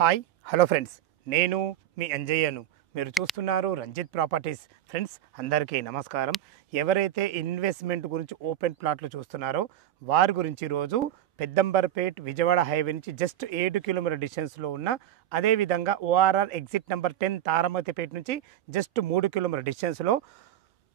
Hi hello friends, నేను మీ అంజయ్యను. మీరు చూస్తున్నారు రంజిత్ ప్రాపర్టీస్. ఫ్రెండ్స్ అందరికీ నమస్కారం. ఎవరైతే ఇన్వెస్ట్మెంట్ గురించి ఓపెన్ ప్లాట్లు చూస్తున్నారో వారి గురించి ఈరోజు పెద్దంబర్పేట్ విజయవాడ హైవే నుంచి జస్ట్ 7 కిలోమీటర్ డిస్టెన్స్లో ఉన్న, అదేవిధంగా ఓఆర్ఆర్ ఎగ్జిట్ నెంబర్ 10 తారామతిపేట నుంచి జస్ట్ 3 కిలోమీటర్ డిస్టెన్స్లో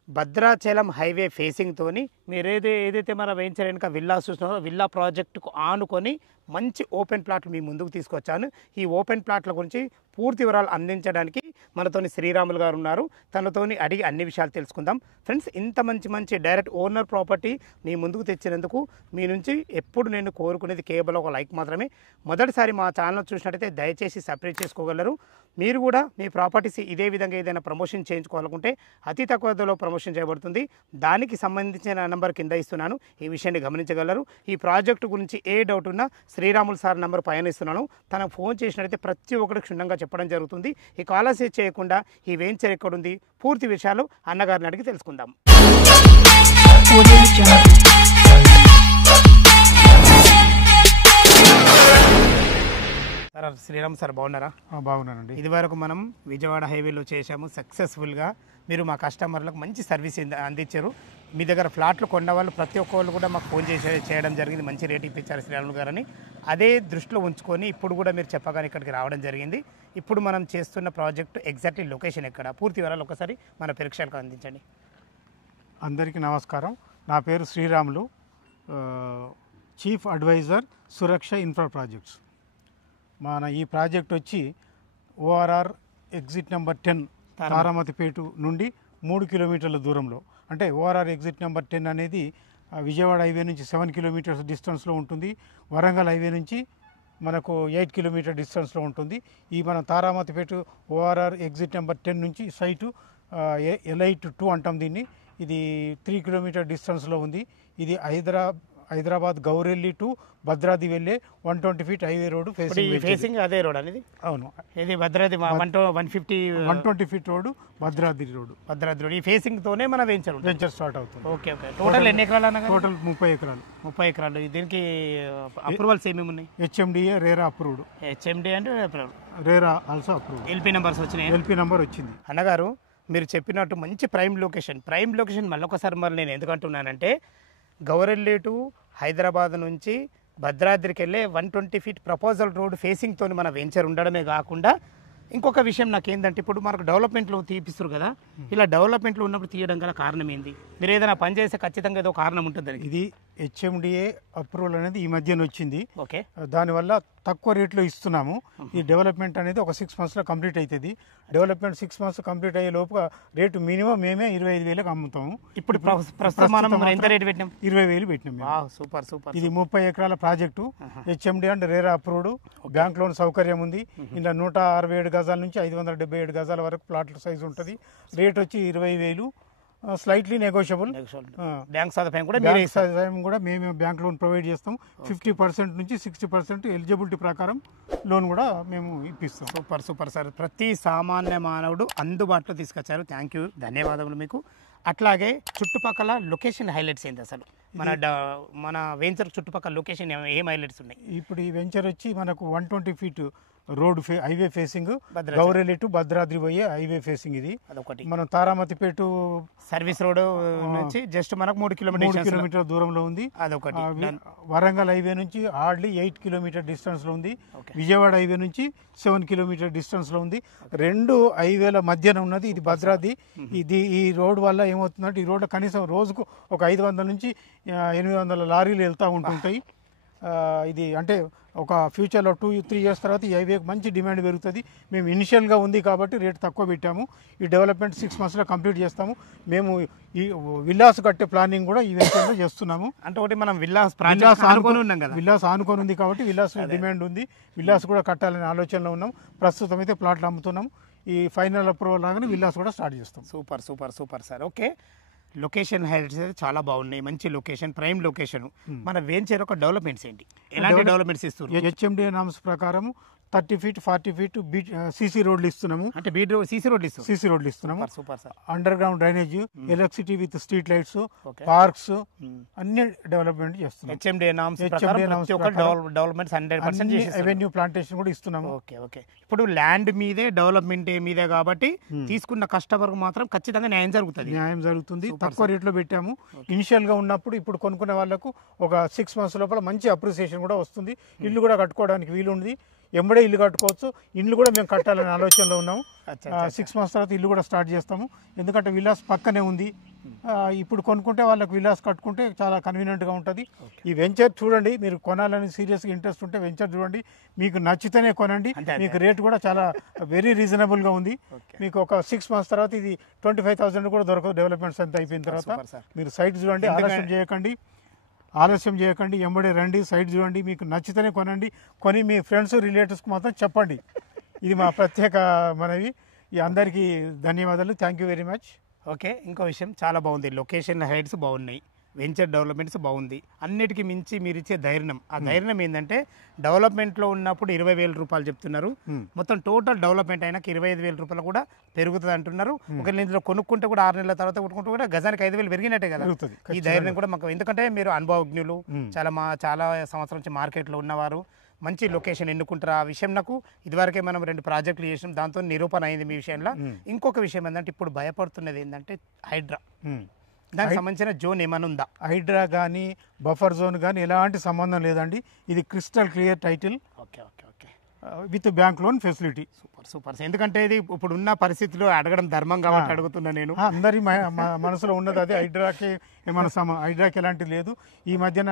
భద్రాచలం హైవే ఫేసింగ్తోని మీరు ఏదైతే మన వెంచర్ వెనుక విల్లా చూస్తున్నారో విల్లా ప్రాజెక్టుకు ఆనుకొని మంచి ఓపెన్ ప్లాట్లు మీ ముందుకు తీసుకొచ్చాను. ఈ ఓపెన్ ప్లాట్ల గురించి పూర్తి వివరాలు అందించడానికి మనతోని శ్రీరాములు గారు ఉన్నారు. తనతోని అడిగి అన్ని విషయాలు తెలుసుకుందాం. ఫ్రెండ్స్, ఇంత మంచి డైరెక్ట్ ఓనర్ ప్రాపర్టీ మీ ముందుకు తెచ్చినందుకు మీ నుంచి ఎప్పుడు నేను కోరుకునేది కేవలం ఒక లైక్ మాత్రమే. మొదటిసారి మా ఛానల్ చూసినట్టయితే దయచేసి సబ్స్క్రైబ్ చేసుకోగలరు. మీరు కూడా మీ ప్రాపర్టీస్ ఇదే విధంగా ఏదైనా ప్రమోషన్ చేయించుకోవాలనుకుంటే అతి తక్కువ ధరలో ప్రమోషన్ చేయబడుతుంది. దానికి సంబంధించిన నెంబర్ కింద ఇస్తున్నాను, ఈ విషయాన్ని గమనించగలరు. ఈ ప్రాజెక్టు గురించి ఏ డౌట్ ఉన్నా శ్రీరాములు సార్ నెంబర్ పైన ఇస్తున్నాను. తనకు ఫోన్ చేసినట్లయితే ప్రతి ఒక్కరికి క్షుణ్ణంగా చెప్పడం జరుగుతుంది. ఈ కాలసీ చేయకుండా ఈ వెంచర్ ఎక్కడుంది పూర్తి విషయాలు అన్నగారిని అడిగి తెలుసుకుందాం. సార్, శ్రీరామ్ సార్ బాగున్నారా? బాగున్నానండి. ఇదివరకు మనం విజయవాడ హైవేలో చేశాము సక్సెస్ఫుల్గా. మీరు మా కస్టమర్లకు మంచి సర్వీస్ అందించారు. మీ దగ్గర ఫ్లాట్లు కొన్న వాళ్ళు ప్రతి ఒక్కళ్ళు కూడా మాకు ఫోన్ చేయడం జరిగింది. మంచి రేట్ ఇప్పించారు శ్రీరాములు గారని. అదే దృష్టిలో ఉంచుకొని ఇప్పుడు కూడా మీరు చెప్పగానే ఇక్కడికి రావడం జరిగింది. ఇప్పుడు మనం చేస్తున్న ప్రాజెక్టు ఎగ్జాక్ట్లీ లొకేషన్ ఎక్కడ, పూర్తి వివరాలు ఒకసారి మన ప్రేక్షకులకు అందించండి. అందరికీ నమస్కారం. నా పేరు శ్రీరాములు, చీఫ్ అడ్వైజర్ సురక్ష ఇన్ఫ్రా ప్రాజెక్ట్స్. మన ఈ ప్రాజెక్ట్ వచ్చి ఓఆర్ఆర్ ఎగ్జిట్ నెంబర్ 10 తారామతిపేట నుండి 3 కిలోమీటర్ల దూరంలో, అంటే ఓఆర్ఆర్ ఎగ్జిట్ నెంబర్ 10 అనేది విజయవాడ హైవే నుంచి 7 కిలోమీటర్స్ డిస్టెన్స్లో ఉంటుంది. వరంగల్ హైవే నుంచి మనకు 8 కిలోమీటర్ డిస్టెన్స్లో ఉంటుంది. ఈ మన తారామతిపేట ఓఆర్ఆర్ ఎగ్జిట్ నెంబర్ 10 నుంచి సైటు ఎలైట్ 2 అంటాం దీన్ని. ఇది 3 కిలోమీటర్ డిస్టెన్స్లో ఉంది. ఇది హైదరాబాద్ గౌరెల్లి టు భద్రాద్రి వెళ్ళే 120 ఫీట్ హైవే రోడ్ ఫేసింగ్ అదే రోడ్ అనేది. అవును, ఇది Bhadradri 120 feet road Bhadradri road. ఈ ఫేసింగ్ తోనే మన వెంచర్ స్టార్ట్ అవుతుంది. ఓకే. టోటల్ ఎన్ని ఎకరాలు అన్న? టోటల్ 30 ఎకరాలు. 30 ఎకరాలు. దీనికి అప్రూవల్స్ ఏమేమి ఉన్నాయి? HMDA RERA approved. హెచ్ఎండి అంటే RERA also approved. LP numbers వచ్చినాయి. ఎల్పీ నెంబర్ వచ్చింది. అన్నగారు, మీరు చెప్పినట్టు మంచి ప్రైమ్ లొకేషన్ మళ్ళొకసారి మరి నేను ఎందుకంటున్నానంటే, గౌరెల్లి టు హైదరాబాద్ నుంచి భద్రాద్రికి వెళ్ళే 120 ఫీట్ ప్రపోజల్ రోడ్ ఫేసింగ్తో మన వెంచర్ ఉండడమే కాకుండా ఇంకొక విషయం నాకేందంటే, ఇప్పుడు మనకు డెవలప్మెంట్లో తీపిస్తారు కదా, ఇలా డెవలప్మెంట్లో ఉన్నప్పుడు తీయడం గల కారణం ఏంది? మీరు ఏదైనా పని చేస్తే ఖచ్చితంగా ఏదో కారణం ఉంటుంది. ఇది హెచ్ఎండిఏ అప్రూవల్ అనేది ఈ మధ్యన వచ్చింది. ఓకే. దానివల్ల తక్కువ రేట్లో ఇస్తున్నాము. ఈ డెవలప్మెంట్ అనేది ఒక 6 మంత్స్లో కంప్లీట్ అవుతుంది. డెవలప్మెంట్ 6 మంత్స్ కంప్లీట్ అయ్యే లోపు రేటు మినిమం మేమే 25,000కి అమ్ముతాము. ఇప్పుడు ప్రస్తుతం మనం ఎంత రేటు పెట్టినాం? 20,000 పెట్టినాం. సూపర్. ఇది 30 ఎకరాల ప్రాజెక్టు. హెచ్ఎండి అంటే రేరా అప్రూవ్డ్. బ్యాంక్ లోన్ సౌకర్యం ఉంది. ఇలా 167 గజాల నుంచి 577 గజాల వరకు ప్లాట్ల సైజు ఉంటుంది. రేట్ వచ్చి 20,000. Slightly negotiable. బ్యాంక్ సదుపాయం కూడా మేమే బ్యాంక్ లోన్ ప్రొవైడ్ చేస్తాం. 50% నుంచి 60% ఎలిజిబిలిటీ ప్రకారం లోన్ కూడా మేము ఇప్పిస్తాం. Super sir. ప్రతి సామాన్య మానవుడు అందుబాటులో తీసుకొచ్చారు. థ్యాంక్ యూ, ధన్యవాదములు మీకు. అట్లాగే చుట్టుపక్కల లొకేషన్ హైలైట్స్ ఏంటి అసలు? మన వెంచర్ చుట్టుపక్కల లొకేషన్ ఏం హైలైట్స్ ఉన్నాయి? ఇప్పుడు ఈ వెంచర్ వచ్చి మనకు 120 feet road highway facing, Gowrelli to Bhadradri పోయే హైవే ఫేసింగ్. ఇది మనం తారామతిపేట సర్వీస్ రోడ్ నుంచి జస్ట్ మనకు 3 కిలోమీటర్ దూరంలో ఉంది. అదొకటి. వరంగల్ హైవే నుంచి హార్డ్లీ 8 కిలోమీటర్ డిస్టెన్స్ లో ఉంది. విజయవాడ హైవే నుంచి 7 కిలోమీటర్ డిస్టెన్స్ లో ఉంది. 2 హైవేల మధ్యన ఉన్నది ఇది భద్రాద్రి. ఈ రోడ్ వల్ల ఏమవుతుందంటే, ఈ రోడ్లో కనీసం రోజుకు ఒక 500 నుంచి 800 లారీలు వెళ్తూ ఉంటుంటాయి. ఇది అంటే ఒక ఫ్యూచర్లో 2-3 ఇయర్స్ తర్వాత ఈ హైవేకి మంచి డిమాండ్ పెరుగుతుంది. మేము ఇనిషియల్గా ఉంది కాబట్టి రేట్ తక్కువ పెట్టాము. ఈ డెవలప్మెంట్ 6 మంత్స్లో కంప్లీట్ చేస్తాము. మేము ఈ విల్లాస్ కట్టే ప్లానింగ్ కూడా ఈ వెంచర్లో చేస్తున్నాము. అంటే ఒకటి మనం విల్లాస్ ఆనుకొని ఉంది కాబట్టి విల్లాస్ డిమాండ్ ఉంది. విల్లాస్ కూడా కట్టాలనే ఆలోచనలో ఉన్నాం. ప్రస్తుతం అయితే ప్లాట్లు అమ్ముతున్నాం. ఈ ఫైనల్ అప్రూవల్ లాగానే విల్లాస్ కూడా స్టార్ట్ చేస్తాం. Super sir. Okay. Location highlights అయితే చాలా బాగున్నాయి. మంచి లొకేషన్, ప్రైమ్ లొకేషన్. మన వెంచర్ ఒక డెవలప్మెంట్స్ ఏంటి, ఎలాంటి డెవలప్మెంట్స్ ఇస్తారు? హెచ్ఎండిఏ నామ్స్ ప్రకారం 30 ఫీట్ 40 ఫీట్ సీసీ రోడ్లు ఇస్తున్నాము. అంటే బీట్ సీసీ రోడ్లు ఇస్తాం. సీసీ రోడ్లు ఇస్తున్నాము. Super sir. Under ground drainage, electricity with street lights, Okay. Parks అన్ని డెవలప్మెంట్ చేస్తున్నాం. హెచ్ఎండి నామ్స్ డెవలప్మెంట్స్ 100% చేసేస్తాం. అవెన్యూ ప్లాంటేషన్ కూడా ఇస్తున్నాము. Okay okay. ఇప్పుడు ల్యాండ్ మీదే డెవలప్మెంట్ మీదే కాబట్టి తీసుకున్న కస్టమర్ మాత్రం ఖచ్చితంగా న్యాయం జరుగుతుంది. న్యాయం జరుగుతుంది. తక్కువ రేట్లో పెట్టాము. ఇనిషియల్ గా ఉన్నప్పుడు ఇప్పుడు కొనుక్కునే వాళ్ళకు ఒక 6 months లోపల మంచి అప్రిసియేషన్ కూడా వస్తుంది. ఇల్లు కూడా కట్టుకోవడానికి వీలుంది. ఎంబడే ఇల్లు కట్టుకోవచ్చు. ఇల్లు కూడా మేము కట్టాలనే ఆలోచనలో ఉన్నాము. 6 months తర్వాత ఇల్లు కూడా స్టార్ట్ చేస్తాము. ఎందుకంటే విలాస్ పక్కనే ఉంది. ఇప్పుడు కొనుక్కుంటే వాళ్ళకి విలాస్ కట్టుకుంటే చాలా కన్వీనియంట్గా ఉంటుంది. ఈ వెంచర్ చూడండి, మీరు కొనాలని సీరియస్గా ఇంట్రెస్ట్ ఉంటే వెంచర్ చూడండి. మీకు నచ్చితేనే కొనండి. మీకు రేట్ కూడా చాలా వెరీ రీజనబుల్గా ఉంది. మీకు ఒక 6 months తర్వాత ఇది 25,000 కూడా దొరకదు. డెవలప్మెంట్స్ అంతా అయిపోయిన తర్వాత మీరు సైట్ చూడండి. ఆలస్యం చేయకండి, ఎంబడే రండి, సైట్ చూడండి. మీకు నచ్చితేనే కొనండి. కొని మీ ఫ్రెండ్స్ రిలేటివ్స్కి మాత్రం చెప్పండి. ఇది మా ప్రత్యేక మనవి. ఈ అందరికీ ధన్యవాదాలు. Thank you very much. Okay. ఇంకో విషయం, చాలా బాగుంది. లొకేషన్ హైట్స్ బాగున్నాయి, వెంచర్ డెవలప్మెంట్స్ బాగుంది. అన్నిటికీ మించి మీరు ఇచ్చే ధైర్యం, ఆ ధైర్యం ఏంటంటే డెవలప్మెంట్లో ఉన్నప్పుడు 20,000 రూపాయలు చెప్తున్నారు. మొత్తం టోటల్ డెవలప్మెంట్ అయినాక 25,000 రూపాయలు కూడా పెరుగుతుంది అంటున్నారు. ఒకవేళ ఇందులో కొనుక్కుంటే కూడా 6 నెలల తర్వాత కొనుక్కుంటే కూడా గజానికి 5,000 పెరిగినట్టే కదా. ఈ ధైర్యం కూడా మాకు, ఎందుకంటే మీరు అనుభవజ్ఞులు, చాలా సంవత్సరం నుంచి మార్కెట్లో ఉన్నవారు, మంచి లొకేషన్ ఎన్నుకుంటారు. ఆ విషయం నాకు ఇదివరకే మనం 2 ప్రాజెక్టులు చేసినాం, దాంతో నిరూపణ అయింది మీ విషయంలో. ఇంకొక విషయం ఏంటంటే ఇప్పుడు భయపడుతున్నది ఏంటంటే హైడ్రా, దానికి సంబంధించిన జోన్ ఏమైనా ఉందా? హైడ్రా కానీ బఫర్ జోన్ కానీ ఎలాంటి సంబంధం లేదండి. ఇది crystal clear title. Okay okay okay. With bank loan facility. Super super. ఎందుకంటే ఇది ఇప్పుడు ఉన్న పరిస్థితిలో అడగడం ధర్మం కాబట్టి అడుగుతున్నా నేను. అందరి మనసులో ఉన్నది అదే. హైడ్రాకి ఏమైనా హైడ్రాకి ఎలాంటిది లేదు. ఈ మధ్యన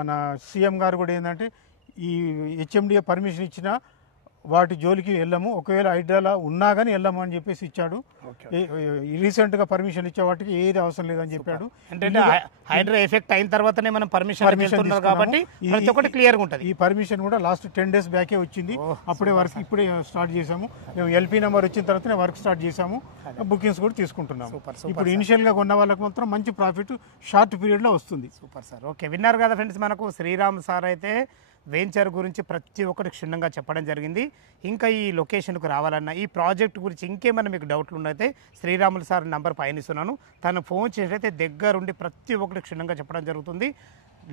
మన సీఎం గారు కూడా ఏంటంటే ఈ హెచ్ఎండిఏ పర్మిషన్ ఇచ్చినా వాటి జోలికి వెళ్ళము, ఒకవేళ హైడ్రాలా ఉన్నా కానీ వెళ్ళము అని చెప్పేసి ఇచ్చాడు. రీసెంట్గా పర్మిషన్ ఇచ్చే వాటికి ఏది అవసరం లేదని చెప్పాడు. అంటే హైడ్రా ఎఫెక్ట్ అయిన తర్వాతనే మనం పర్మిషన్ కాబట్టి ప్రతి ఒక్కటి క్లియర్గా ఉంటుంది. ఈ పర్మిషన్ కూడా లాస్ట్ 10 days బ్యాకే వచ్చింది. అప్పుడే వర్క్ ఇప్పుడే స్టార్ట్ చేసాము. మేము ఎల్పీ నెంబర్ వచ్చిన తర్వాతనే వర్క్ స్టార్ట్ చేసాము. బుకింగ్స్ కూడా తీసుకుంటున్నాము. ఇప్పుడు ఇనిషియల్గా కొన్న వాళ్ళకి మాత్రం మంచి ప్రాఫిట్ షార్ట్ పీరియడ్లో వస్తుంది. Super sir. ఓకే, విన్నారు కదా ఫ్రెండ్స్, మనకు శ్రీరామ్ సార్ అయితే వెంచర్ గురించి ప్రతి ఒక్కటి క్షుణ్ణంగా చెప్పడం జరిగింది. ఇంకా ఈ లొకేషన్కు రావాలన్నా, ఈ ప్రాజెక్ట్ గురించి ఇంకేమైనా మీకు డౌట్లు ఉన్నైతే శ్రీరాములు సార్ నంబర్ పయనిస్తున్నాను, తను ఫోన్ చేసినైతే దగ్గరుండి ప్రతి ఒక్కటి క్షుణ్ణంగా చెప్పడం జరుగుతుంది.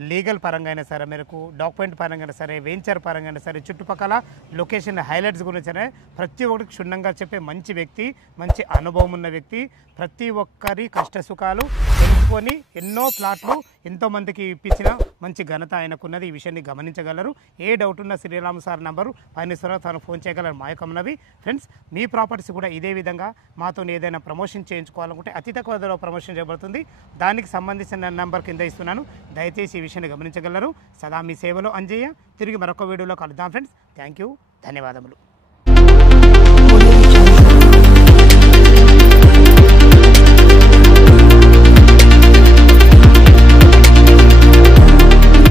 లీగల్ పరంగా అయినా సరే, మీకు డాక్యుమెంట్ పరంగా అయినా సరే, వెంచర్ పరంగా అయినా సరే, చుట్టుపక్కల లొకేషన్ హైలైట్స్ గురించి అయినా ప్రతి ఒక్కరికి క్షుణ్ణంగా చెప్పే మంచి వ్యక్తి, మంచి అనుభవం ఉన్న వ్యక్తి. ప్రతి ఒక్కరి కష్ట సుఖాలు తెలుసుకొని ఎన్నో ప్లాట్లు ఎంతోమందికి ఇప్పించిన మంచి ఘనత ఆయనకున్నది. ఈ విషయాన్ని గమనించగలరు. ఏ డౌట్ ఉన్న శ్రీరామ్ సార్ నంబరు పైన తను ఫోన్ చేయగలరు. మా యొక్క మనవి ఫ్రెండ్స్, మీ ప్రాపర్టీస్ కూడా ఇదే విధంగా మాతో ఏదైనా ప్రమోషన్ చేయించుకోవాలనుకుంటే అతి తక్కువ ధరలో ప్రమోషన్ చేయబడుతుంది. దానికి సంబంధించిన నెంబర్ కింద ఇస్తున్నాను, దయచేసి ఈ విషయాన్ని గమనించగలరు. సదా మీ సేవలో అంజయ్య. తిరిగి మరొక వీడియోలో కలుద్దాం ఫ్రెండ్స్. థ్యాంక్ యూ, ధన్యవాదములు.